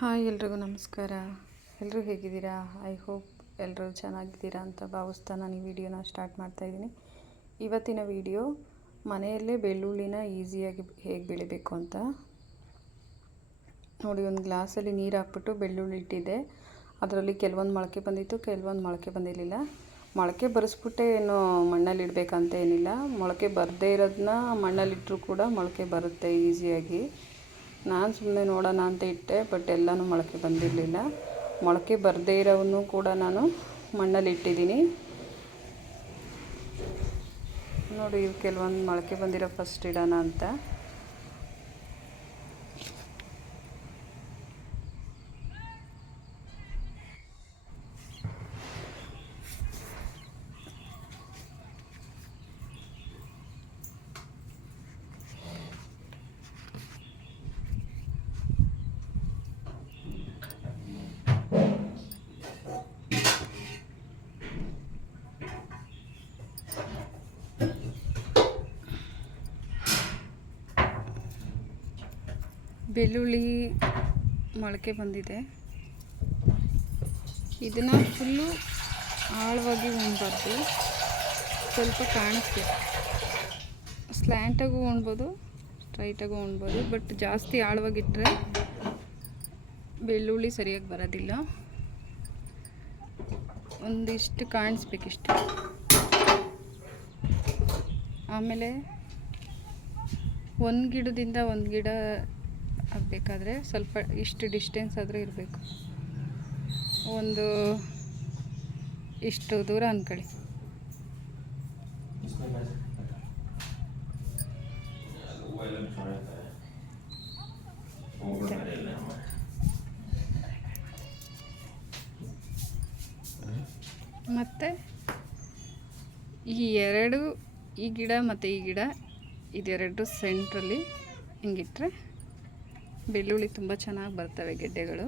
Hi ಎಲ್ರಿಗೂ ನಮಸ್ಕಾರ. ಎಲ್ಲರೂ ಹೇಗಿದ್ದೀರಾ? ಐ ಹೋಪ್ ಎಲ್ಲರೂ ಚೆನ್ನಾಗಿದ್ದೀರಾ ಅಂತ ಭಾವಿಸ್ತಾ ನಾನು ಈ ವಿಡಿಯೋನ ಸ್ಟಾರ್ಟ್ ಮಾಡ್ತಾಯಿದ್ದೀನಿ. ಇವತ್ತಿನ ವಿಡಿಯೋ ಮನೆಯಲ್ಲೇ ಬೆಳ್ಳುಳ್ಳಿನ ಈಸಿಯಾಗಿ ಹೇಗೆ ಬೆಳಿಬೇಕು ಅಂತ ನೋಡಿ. ಒಂದು ಗ್ಲಾಸಲ್ಲಿ ನೀರು ಹಾಕ್ಬಿಟ್ಟು ಬೆಳ್ಳುಳ್ಳಿ ಇಟ್ಟಿದ್ದೆ. ಅದರಲ್ಲಿ ಕೆಲವೊಂದು ಮೊಳಕೆ ಬಂದಿತ್ತು, ಕೆಲವೊಂದು ಮೊಳಕೆ ಬಂದಿರಲಿಲ್ಲ. ಮೊಳಕೆ ಬರೆಸ್ಬಿಟ್ಟೆ ಏನು ಮಣ್ಣಲ್ಲಿ ಇಡಬೇಕಂತ ಏನಿಲ್ಲ. ಮೊಳಕೆ ಬರದೇ ಇರೋದನ್ನ ಮಣ್ಣಲ್ಲಿಟ್ಟರೂ ಕೂಡ ಮೊಳಕೆ ಬರುತ್ತೆ ಈಸಿಯಾಗಿ. ನಾನು ಸುಮ್ಮನೆ ನೋಡೋಣ ಅಂತ ಇಟ್ಟೆ, ಬಟ್ ಎಲ್ಲನೂ ಮೊಳಕೆ ಬಂದಿರಲಿಲ್ಲ. ಮೊಳಕೆ ಬರದೇ ಇರೋವನ್ನು ಕೂಡ ನಾನು ಮಣ್ಣಲ್ಲಿ ಇಟ್ಟಿದ್ದೀನಿ ನೋಡಿ. ಕೆಲವೊಂದು ಮೊಳಕೆ ಬಂದಿರೋ ಫಸ್ಟ್ ಇಡೋಣ ಅಂತ. ಬೆಳ್ಳುಳ್ಳಿ ಮೊಳಕೆ ಬಂದಿದೆ. ಇದನ್ನು ಫುಲ್ಲು ಆಳವಾಗಿ ಉಣ್ಬಾರ್ದು, ಸ್ವಲ್ಪ ಕಾಣಿಸ್ತೆ. ಸ್ಲ್ಯಾಂಟಾಗೂ ಉಣ್ಬೋದು, ಸ್ಟ್ರೈಟಾಗೂ ಉಣ್ಬೋದು, ಬಟ್ ಜಾಸ್ತಿ ಆಳವಾಗಿಟ್ಟರೆ ಬೆಳ್ಳುಳ್ಳಿ ಸರಿಯಾಗಿ ಬರೋದಿಲ್ಲ. ಒಂದಿಷ್ಟು ಕಾಣಿಸ್ಬೇಕಿಷ್ಟು. ಆಮೇಲೆ ಒಂದು ಗಿಡದಿಂದ ಒಂದು ಗಿಡ ಆಗಬೇಕಾದ್ರೆ ಸ್ವಲ್ಪ ಇಷ್ಟು ಡಿಸ್ಟೆನ್ಸ್ ಆದರೂ ಇರಬೇಕು. ಒಂದು ಇಷ್ಟು ದೂರ ಅಂದ್ಕೊಳ್ಳಿ. ಮತ್ತು ಈ ಗಿಡ ಮತ್ತು ಈ ಗಿಡ ಇದೆರಡು ಸೆಂಟ್ರಲ್ಲಿ ಹಿಂಗಿಟ್ರೆ ಬೆಳ್ಳುಳ್ಳಿ ತುಂಬ ಚೆನ್ನಾಗಿ ಬರ್ತವೆ ಗೆಡ್ಡೆಗಳು.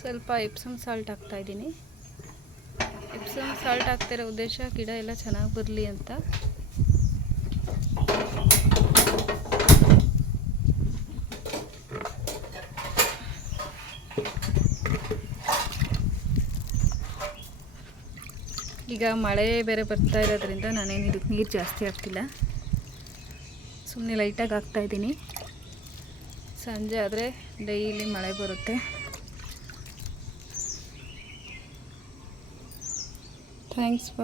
ಸ್ವಲ್ಪ ಎಪ್ಸಮ್ ಸಾಲ್ಟ್ ಹಾಕ್ತಾಯಿದ್ದೀನಿ. ಎಪ್ಸಮ್ ಸಾಲ್ಟ್ ಹಾಕ್ತಿರೋ ಉದ್ದೇಶ ಗಿಡ ಎಲ್ಲ ಚೆನ್ನಾಗಿ ಬರಲಿ ಅಂತ. ಈಗ ಮಳೆ ಬೇರೆ ಬರ್ತಾ ಇರೋದ್ರಿಂದ ನಾನೇನು ಇದಕ್ಕೆ ನೀರು ಜಾಸ್ತಿ ಹಾಕ್ತಿಲ್ಲ, ಸುಮ್ಮನೆ ಲೈಟಾಗಿ ಹಾಕ್ತಾಯಿದ್ದೀನಿ. ಸಂಜೆ ಆದರೆ ಡೈಲಿ ಮಳೆ ಬರುತ್ತೆ. Thanks for